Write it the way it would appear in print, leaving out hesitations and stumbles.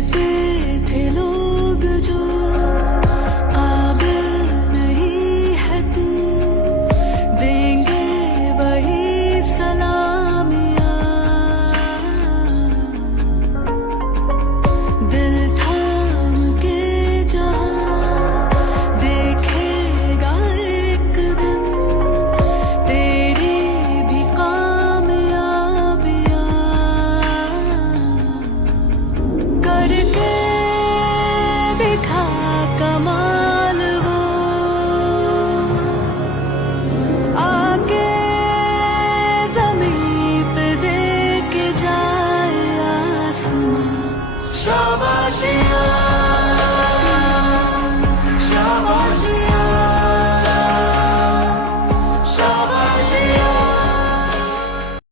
कहते थे लोग जो काबिल नहीं है तू, देंगे वही सलामियाँ। दिल थाम के जहाँ देखेगा एक दिन तेरी भी कामयाबियाँ। करके दिखा कमाल वो, आके ज़मीं पे दे के जाए आसमां। शाबाशी